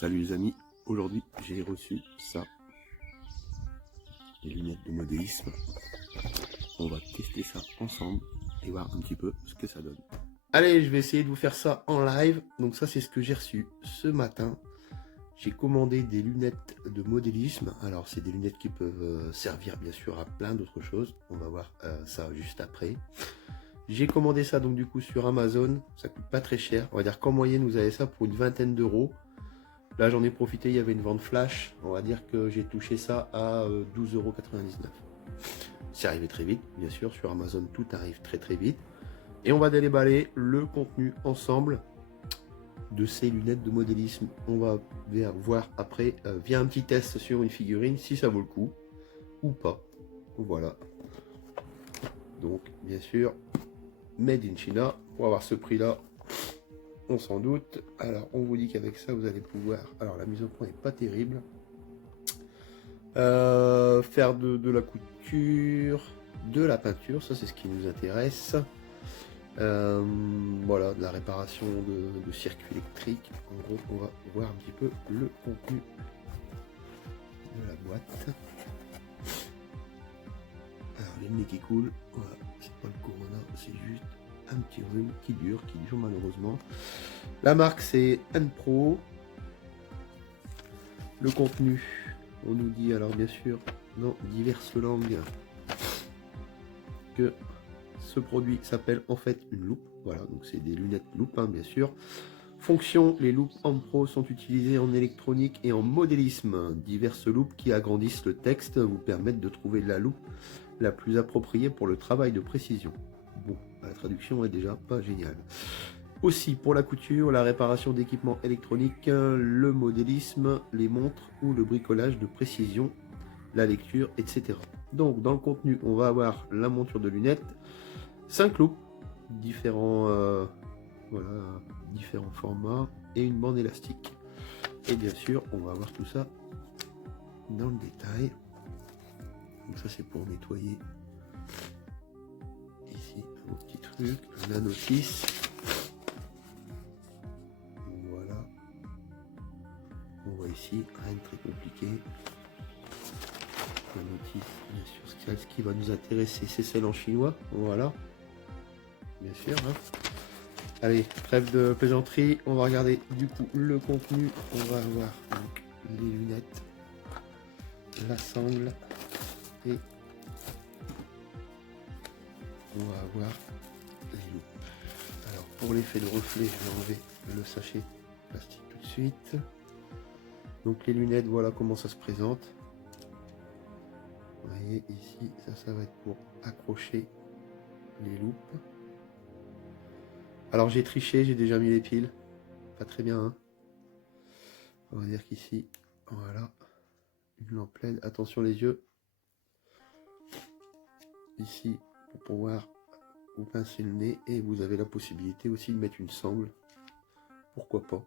Salut les amis, aujourd'hui j'ai reçu ça, les lunettes de modélisme. On va tester ça ensemble et voir un petit peu ce que ça donne. Allez, je vais essayer de vous faire ça en live. Donc ça c'est ce que j'ai reçu ce matin. J'ai commandé des lunettes de modélisme. Alors c'est des lunettes qui peuvent servir bien sûr à plein d'autres choses. On va voir ça juste après. J'ai commandé ça donc du coup sur Amazon. Ça coûte pas très cher. On va dire qu'en moyenne vous avez ça pour une vingtaine d'euros. Là j'en ai profité, il y avait une vente flash. On va dire que j'ai touché ça à 12,99 €. C'est arrivé très vite, bien sûr. Sur Amazon tout arrive très très vite. Et on va déballer le contenu ensemble de ces lunettes de modélisme. On va voir après via un petit test sur une figurine si ça vaut le coup ou pas. Voilà. Donc bien sûr, made in China. Pour avoir ce prix là, on s'en doute. Alors on vous dit qu'avec ça vous allez pouvoir, alors la mise au point est pas terrible, faire de la couture, de la peinture, ça c'est ce qui nous intéresse. Voilà, de la réparation de circuits électriques. En gros, on va voir un petit peu le contenu de la boîte. Alors, les nez qui coulent, voilà, c'est pas le corona, c'est juste un petit rhume qui dure malheureusement. La marque c'est N-Pro. Le contenu, on nous dit alors bien sûr dans diverses langues que ce produit s'appelle en fait une loupe. Voilà, donc c'est des lunettes loupe, hein, bien sûr. Fonction, les loupes N-Pro sont utilisées en électronique et en modélisme. Diverses loupes qui agrandissent le texte vous permettent de trouver la loupe la plus appropriée pour le travail de précision. Bon, la traduction est déjà pas géniale. Aussi pour la couture, la réparation d'équipements électroniques, le modélisme, les montres ou le bricolage de précision, la lecture, etc. Donc dans le contenu, on va avoir la monture de lunettes, 5 loupes, différents formats et une bande élastique. Et bien sûr, on va voir tout ça dans le détail. Donc ça c'est pour nettoyer ici un petit truc, la notice. Voilà. On voit ici, rien de très compliqué. La notice, bien sûr, ce qui va nous intéresser, c'est celle en chinois. Voilà. Bien sûr. Hein. Allez, trêve de plaisanterie. On va regarder du coup le contenu. On va avoir donc les lunettes, la sangle et on va avoir les loupes. Alors pour l'effet de reflet, je vais enlever le sachet plastique tout de suite. Donc les lunettes, voilà comment ça se présente. Vous voyez ici, ça va être pour accrocher les loupes. Alors j'ai triché, j'ai déjà mis les piles. Pas très bien, hein. On va dire qu'ici, voilà, une lampe LED. Attention les yeux. Ici, pour pouvoir vous pincer le nez. Et vous avez la possibilité aussi de mettre une sangle. Pourquoi pas.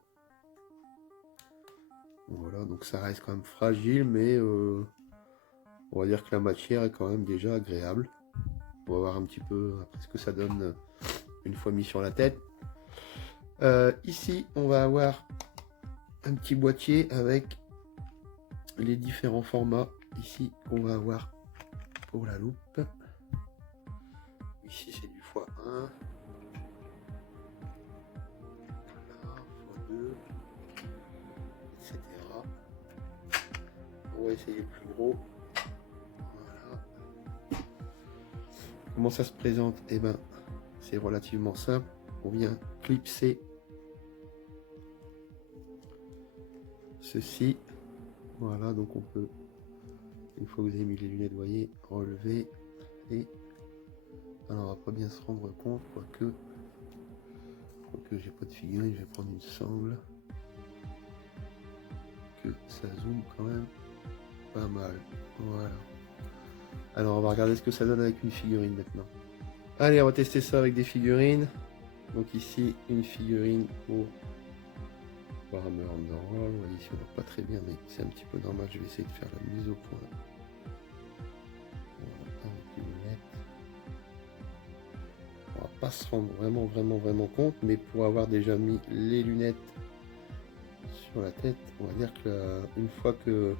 Voilà, donc ça reste quand même fragile, mais on va dire que la matière est quand même déjà agréable. On va voir un petit peu après ce que ça donne une fois mis sur la tête. Ici, on va avoir un petit boîtier avec les différents formats ici qu'on va avoir pour la loupe. Ici, c'est du x1, x2, etc. On va essayer le plus gros. Voilà. Comment ça se présente? Eh ben, c'est relativement simple. On vient clipser ceci. Voilà, donc on peut, une fois que vous avez mis les lunettes, vous voyez, relever. Et alors on va pas bien se rendre compte, quoique j'ai pas de figurine, je vais prendre une sangle. Que ça zoome quand même pas mal. Voilà. Alors on va regarder ce que ça donne avec une figurine maintenant. Allez, on va tester ça avec des figurines. Donc ici, une figurine pour Warhammer Underworld. Vous voyez ici, on voit pas très bien, mais c'est un petit peu normal. Je vais essayer de faire la mise au point. Voilà, avec les lunettes. On va pas se rendre vraiment compte, mais pour avoir déjà mis les lunettes sur la tête. On va dire que une fois que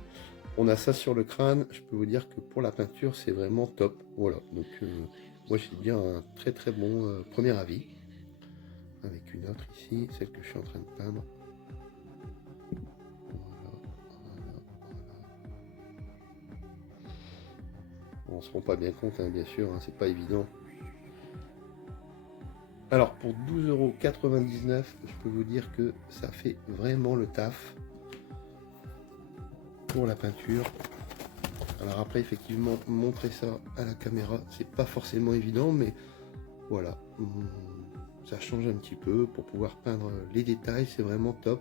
on a ça sur le crâne, je peux vous dire que pour la peinture, c'est vraiment top. Voilà, donc moi j'ai bien un très bon premier avis. Avec une autre ici, celle que je suis en train de peindre. Voilà. Bon, on se rend pas bien compte, hein, bien sûr, hein, c'est pas évident. Alors pour 12,99 €, je peux vous dire que ça fait vraiment le taf pour la peinture. Alors après, effectivement, montrer ça à la caméra, c'est pas forcément évident, mais voilà, ça change un petit peu pour pouvoir peindre les détails, c'est vraiment top.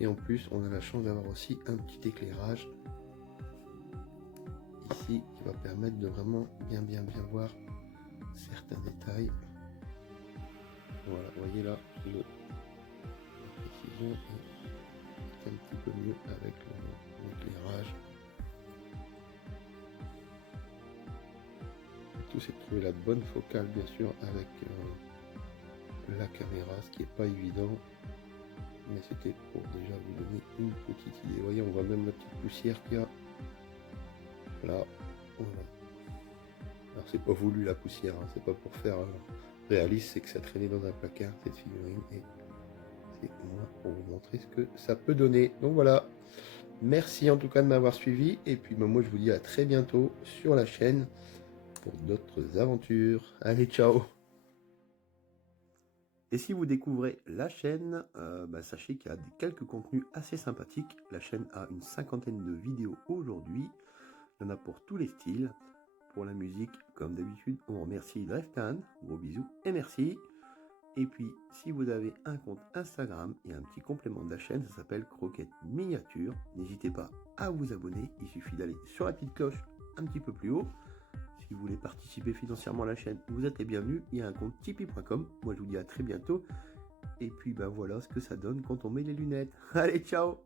Et en plus, on a la chance d'avoir aussi un petit éclairage ici qui va permettre de vraiment bien voir certains détails. Voilà, vous voyez là, la précision est un petit peu mieux avec l'éclairage. Tout c'est de trouver la bonne focale, bien sûr, avec la caméra, ce qui n'est pas évident. Mais c'était pour déjà vous donner une petite idée. Vous voyez, on voit même la petite poussière qu'il y a. Là, voilà. Alors c'est pas voulu la poussière, hein, c'est pas pour faire réaliste, c'est que ça traînait dans un placard cette figurine et c'est moi pour vous montrer ce que ça peut donner. Donc voilà, merci en tout cas de m'avoir suivi et puis moi je vous dis à très bientôt sur la chaîne pour d'autres aventures. Allez, ciao! Et si vous découvrez la chaîne, sachez qu'il y a quelques contenus assez sympathiques. La chaîne a une 50aine de vidéos aujourd'hui. Il y en a pour tous les styles. Pour la musique, comme d'habitude, on remercie Dreftan. Gros bisous et merci. Et puis, si vous avez un compte Instagram, il y a un petit complément de la chaîne, ça s'appelle Croquette Miniature. N'hésitez pas à vous abonner. Il suffit d'aller sur la petite cloche un petit peu plus haut. Si vous voulez participer financièrement à la chaîne, vous êtes les bienvenus. Il y a un compte tipeee.com. Moi, je vous dis à très bientôt. Et puis, voilà ce que ça donne quand on met les lunettes. Allez, ciao!